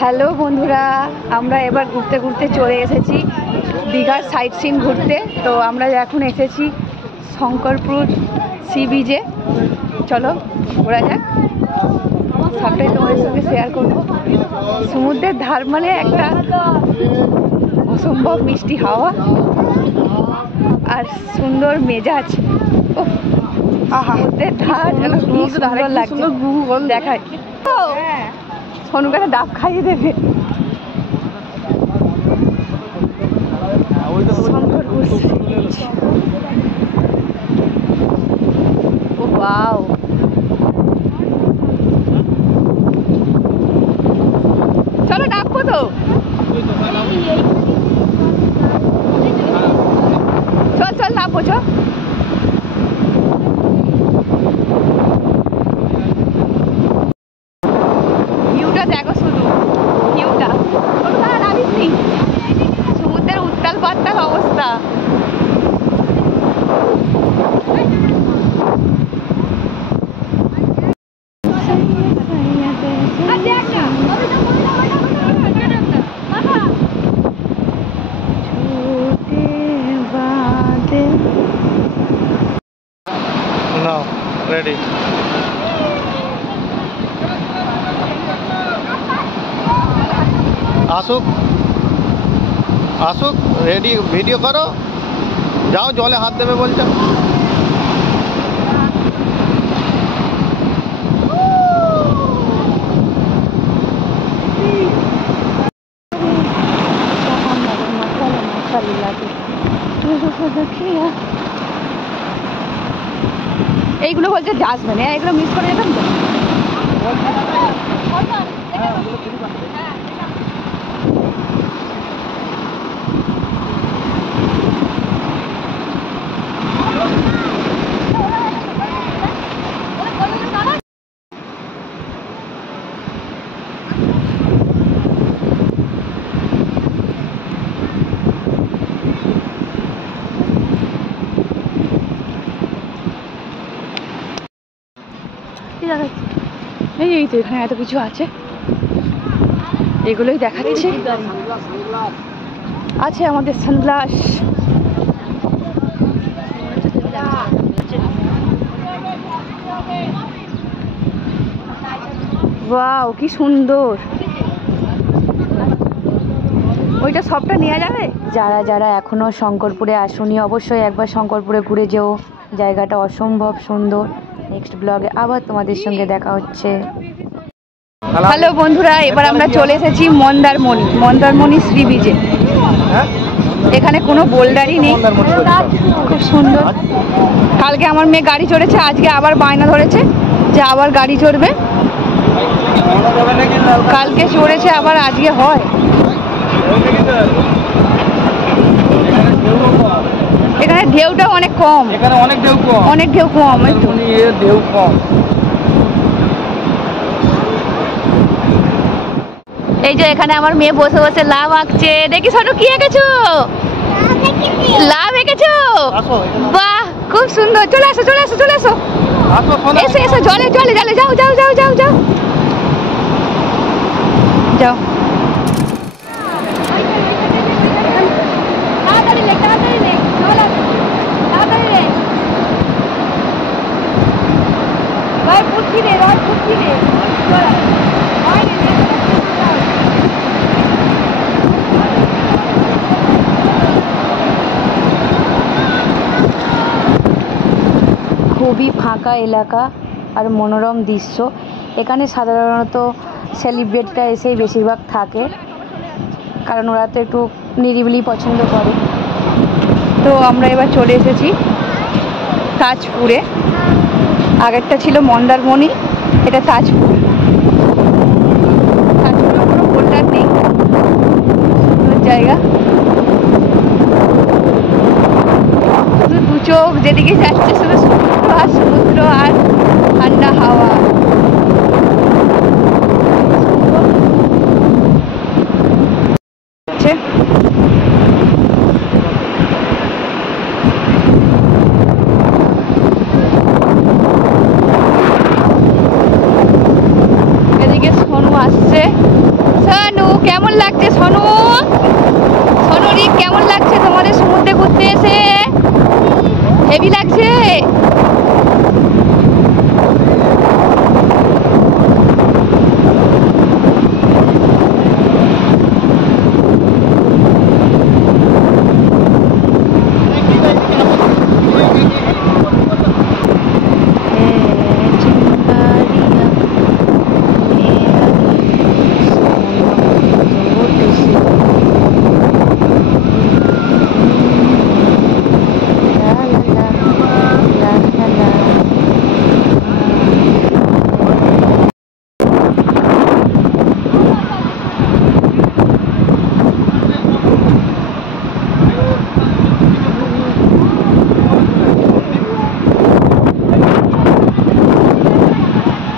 Hello বন্ধুরা, আমরা এবার ঘুরতে ঘুরতে চলে এসেছি দীঘার সাইট সিন ঘুরতে। তো আমরা এখন এসেছি শঙ্করপুর সি বিচে। চলো ঘোরা যাক, সবটাই তোমাদের সঙ্গে শেয়ার করবো। সমুদ্রের ধার মানে একটা অসম্ভব মিষ্টি হাওয়া আর সুন্দর মেজাজ। সমুদ্রের ধার যেন কি সুন্দর লাগছে, দেখায় সোনুকে ডাব খাইয়ে দেবে। ওয়াও, চলো ডাকবো তো। চল চল ডাকবো, চল। ভিউটা দেখো, শুধু ভিউটা। সমুদ্রের উত্তাল পাত্তাল অবস্থা। Ready. आशुक आशुक रेडी वीडियो करो, जाओ जले हाथ देवे बोल। এইগুলো বলছে জাজমেন, এগুলো মিস করে যেতাম তো। এই তো এখানে এত কিছু আছে, এগুলোই দেখাচ্ছে। আছে আমাদের সানগ্লাস। ওয়াও, কি সুন্দর। ওইটা সবটা নেওয়া যাবে। যারা যারা এখনো শঙ্করপুরে আসুনি, অবশ্যই একবার শঙ্করপুরে ঘুরে যেও, জায়গাটা অসম্ভব সুন্দর। নেক্সট ব্লগে আবার তোমাদের সঙ্গে দেখা হচ্ছে। হ্যালো বন্ধুরা, এবার আমরা চলে এসেছি মন্দারমণি সি বিচে। এখানে কোনো বোল্ডারই নেই, খুব সুন্দর। কালকে আমার মেয়ে গাড়ি চড়েছে, আজকে আবার বায়না ধরেছে যে আবার গাড়ি চড়বে। কালকে চড়েছে, আবার আজকে হয়। এখানে ঢেউটা অনেক কম, এখানে অনেক ঢেউ কম, অনেক ঢেউ কম, ঢেউ কম। এই যে এখানে আমার মেয়ে বসে বসে লাভ আঁকছে। দেখি ছোটো কি এঁকেছো? লাভ এঁকেছো? বাহ, খুব সুন্দর। চলে আসো চলে আসো চলে আসো, এসো এসো, জলে জলে জলে, যাও যাও যাও যাও যাও যাও। খুবই ফাঁকা এলাকা আর মনোরম দৃশ্য। এখানে সাধারণত সেলিব্রিটিরা এসেই বেশিরভাগ থাকে, কারণ ওরা তো একটু নিরিবিলি পছন্দ করে। তো আমরা এবার চলে এসেছি তাজপুরে। আগেরটা ছিল মন্দারমণি, এটা তাজপুর। তাজপুরে কোনো বোল্ডার নেই, সুন্দর জায়গা। শুধু দু চোখ যেদিকে যাচ্ছে শুধু সমুদ্র আর ঠান্ডা হাওয়া। এদিকে সোনু আসছে। সোনু কেমন লাগছে? সোনু সোনু রিক কেমন লাগছে তোমাদের সমুদ্রে ঘুরতে এসে? হেভি লাগছে।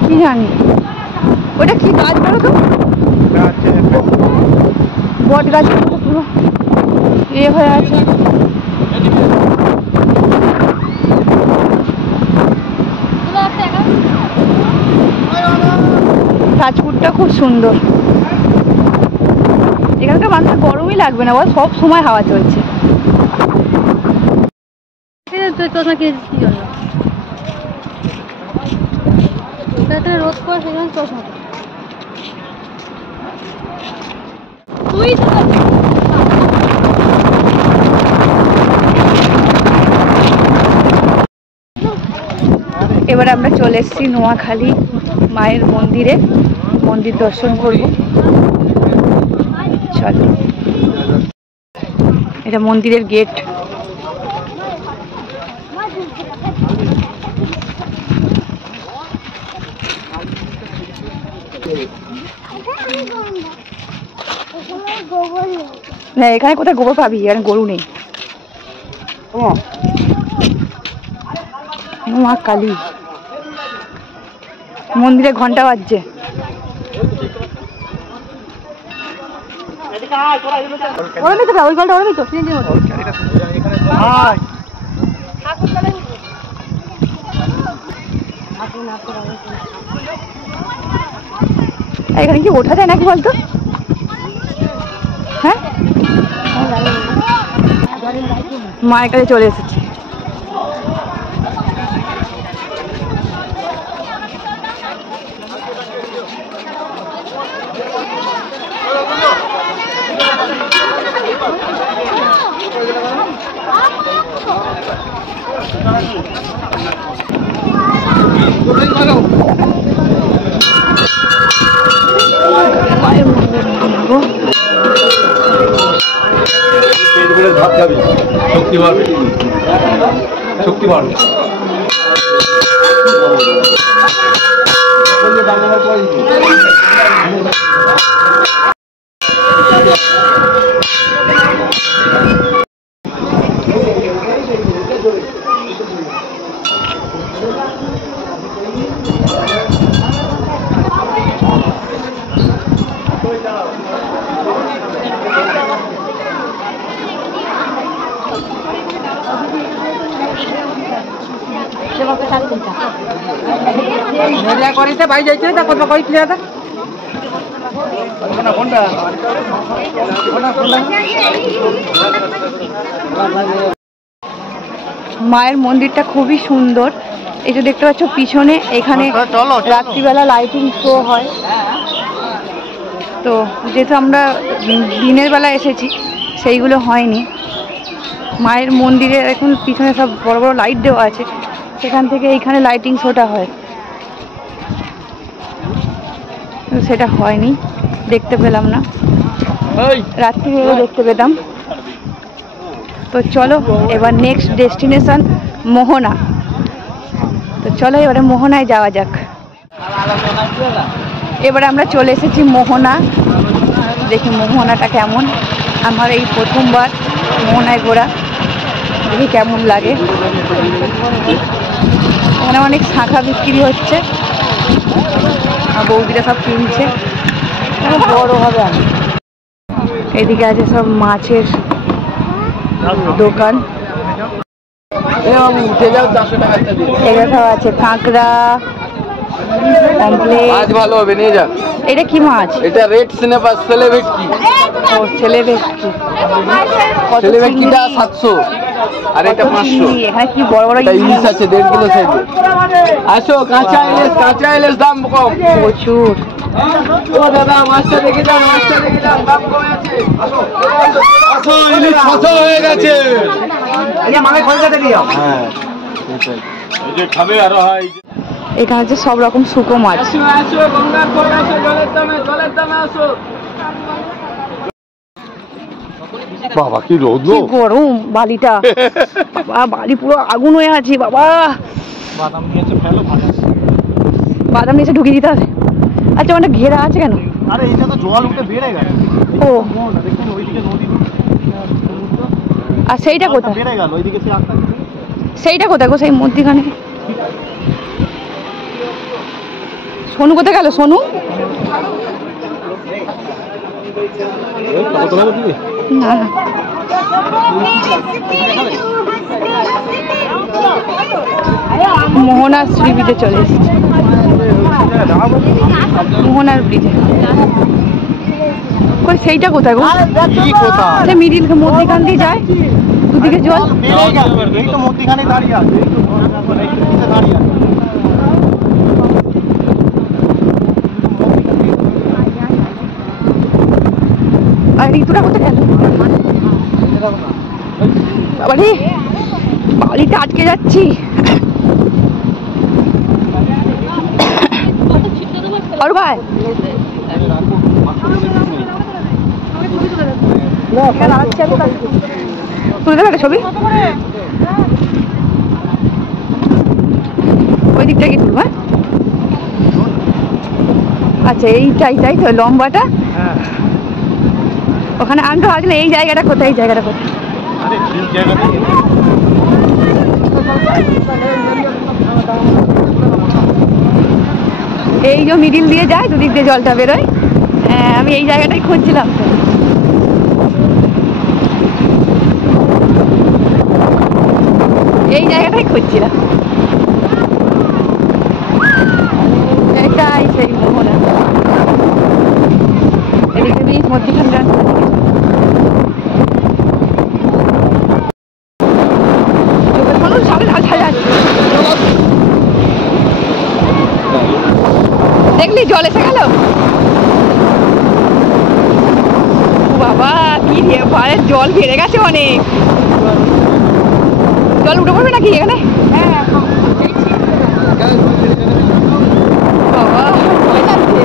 কি জানি ওটা কি গাছ বলো তো? বট গাছ পুরো এ হয়ে আছে। তাজপুরটা খুব সুন্দর। এখানকার মানুষের গরমই লাগবে না, বল সব সময় হাওয়া চলছে। রোদ পড়ে সেখানে চশমা তুই এবার আমরা চলে এসেছি নোয়াখালী মায়ের মন্দিরে, মন্দির দর্শন করব। চলো, এটা মন্দিরের গেট। না এখানে কোথায় গোবর পাবি, এখানে গরু নেই। মা কালী মন্দিরে ঘন্টা বাজছে। ওই গলটা ওরবি তো এখানে কি ওঠা যায় নাকি বলতো? হ্যাঁ মায়ের কাছে চলে এসেছি। শক্তি বাড়বে, শক্তি বাড়বে। মায়ের মন্দিরটা খুবই সুন্দর। এই যে দেখতে পাচ্ছ পিছনে, এখানে রাত্রিবেলা লাইটিং শো হয়। তো যেহেতু আমরা দিনের বেলা এসেছি সেইগুলো হয়নি। মায়ের মন্দিরে এখন পিছনে সব বড় বড় লাইট দেওয়া আছে, সেখান থেকে এইখানে লাইটিং শোটা হয়। সেটা হয়নি, দেখতে পেলাম না, রাত্রিবেলা দেখতে পেতাম। তো চলো এবার নেক্সট ডেস্টিনেশন মোহনা। তো চলো এবারে মোহনায় যাওয়া যাক। এবারে আমরা চলে এসেছি মোহনা। দেখি মোহনাটা কেমন। আমার এই প্রথমবার মোহনায় ঘোরা, দেখি কেমন লাগে। এখানে অনেক শাঁখা বিক্রি হচ্ছে, আর বৌদিরা সব কিনছে। বড় হবে। এদিকে আছে সব মাছের দোকান। এখানে সব আছে কাঁকড়া, কমপ্লিট। মাছ ভালো হবে, নিয়ে যান। এটা কি মাছ? এটা রেড সিনেপাস ছেলে ভেটকি। ও ছেলে ভেটকি। কত ছেলে ভেটকিটা চিংড়ি? 700 আর এটা কত 500। চিংড়ি? এখানে কি বড় বড় এটা ইলিশ ইলিশ আছে 1.5 কিলো সাইজে। আসো, কাঁচা ইলিশ দাম কম। প্রচুর। ও দাদা, মাছটা দেখে যান, দাম কম আছে। আসো ইলিশ 600 হয়ে গেছে। হ্যাঁ, এই যে খাবে আরো হয়। এখানে হচ্ছে সব রকম শুকো মাছ। আসো গঙ্গার কই আসো, জলের দামে আসো। বাবা কি রোদ কি গরম বালিটা। বাবা বালি পুরো আগুন হয়ে আছে বাবা। বাদাম নিচে ঢুকিয়ে দিতে হবে। আচ্ছা ওটা ঘেরা আছে কেন? আরে এটা তো জল উঠে বেড়ে গেল। ও দেখুন ওইদিকে নদী, আর সেইটা কোথায়? বেড়ে গেল ওইদিকে সে আস্তে আস্তে। সেইটা কোথায় গো? সেই মধ্যিখানে সোনু কোথায় গেল? সোনু না মোহনার শ্রী ব্রিজে চলে এসেছে। মোহনার ব্রিজে কই সেইটা কোথায় গো? কি কোথায়? সে মিডিল মধ্যিখান দিয়ে যায়, দুদিকে জল। বেড়ে গেল, এই তো মধ্যিখানে দাঁড়িয়ে আছে, এই তো দাঁড়িয়ে আছে। আর ঋতুটা কোথায় গেল? বাবারে বাড়িতে আটকে যাচ্ছি। আর ভাই তুলে দেবে একটা ছবি? ওই দিকটা কি তুলবো? আচ্ছা এইটাই, তাই তো লম্বাটা। ওখানে আনতে পারছি না। এই জায়গাটা কোথায়? এই জায়গাটা কোথায়? এই যে মিডিল দিয়ে যায়, দুদিক দিয়ে জলটা বেরোয়। হ্যাঁ আমি এই জায়গাটাই খুঁজছিলাম। এই জায়গাটাই খুঁজছিলাম। এটাই সেই মোহনা। এদিকে ব্রিজ, মধ্যিখানটা দেখলি জল এসে গেল। বাবা কি রে, পাড়ের জল বেড়ে গেছে অনেক। জল উঠে পড়বে নাকি এখানে? বাবা ভয় লাগছে,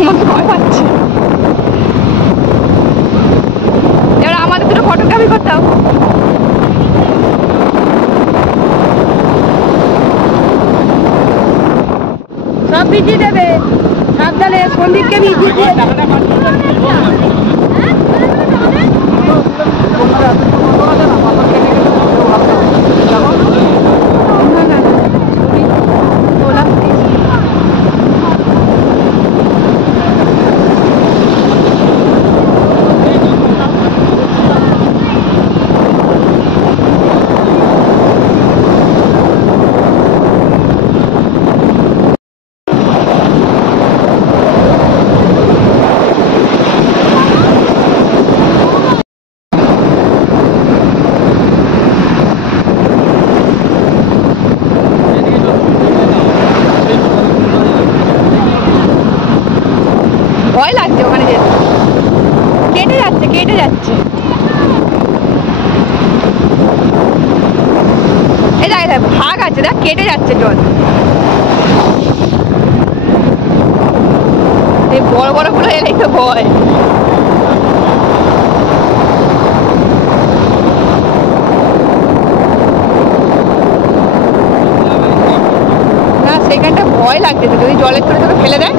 আমার তো ভয় পাচ্ছে। এবার আমাদের দুটো ফটোগ্রাফি করতাম। সব ভিজিয়ে দেবে, সাবধানে। সন্দীপকে ভিজিয়ে দিয়ে ভয় লাগছে ওখানে যেতে। কেটে যাচ্ছে, কেটে যাচ্ছে। এই জায়গায় ভাগ আছে, দেখ কেটে যাচ্ছে জল। এই বড় বড় গুলো এলেই তো ভয়। না সেখানটা ভয় লাগছে, যদি জলের তোরে তোকে ফেলে দেয়।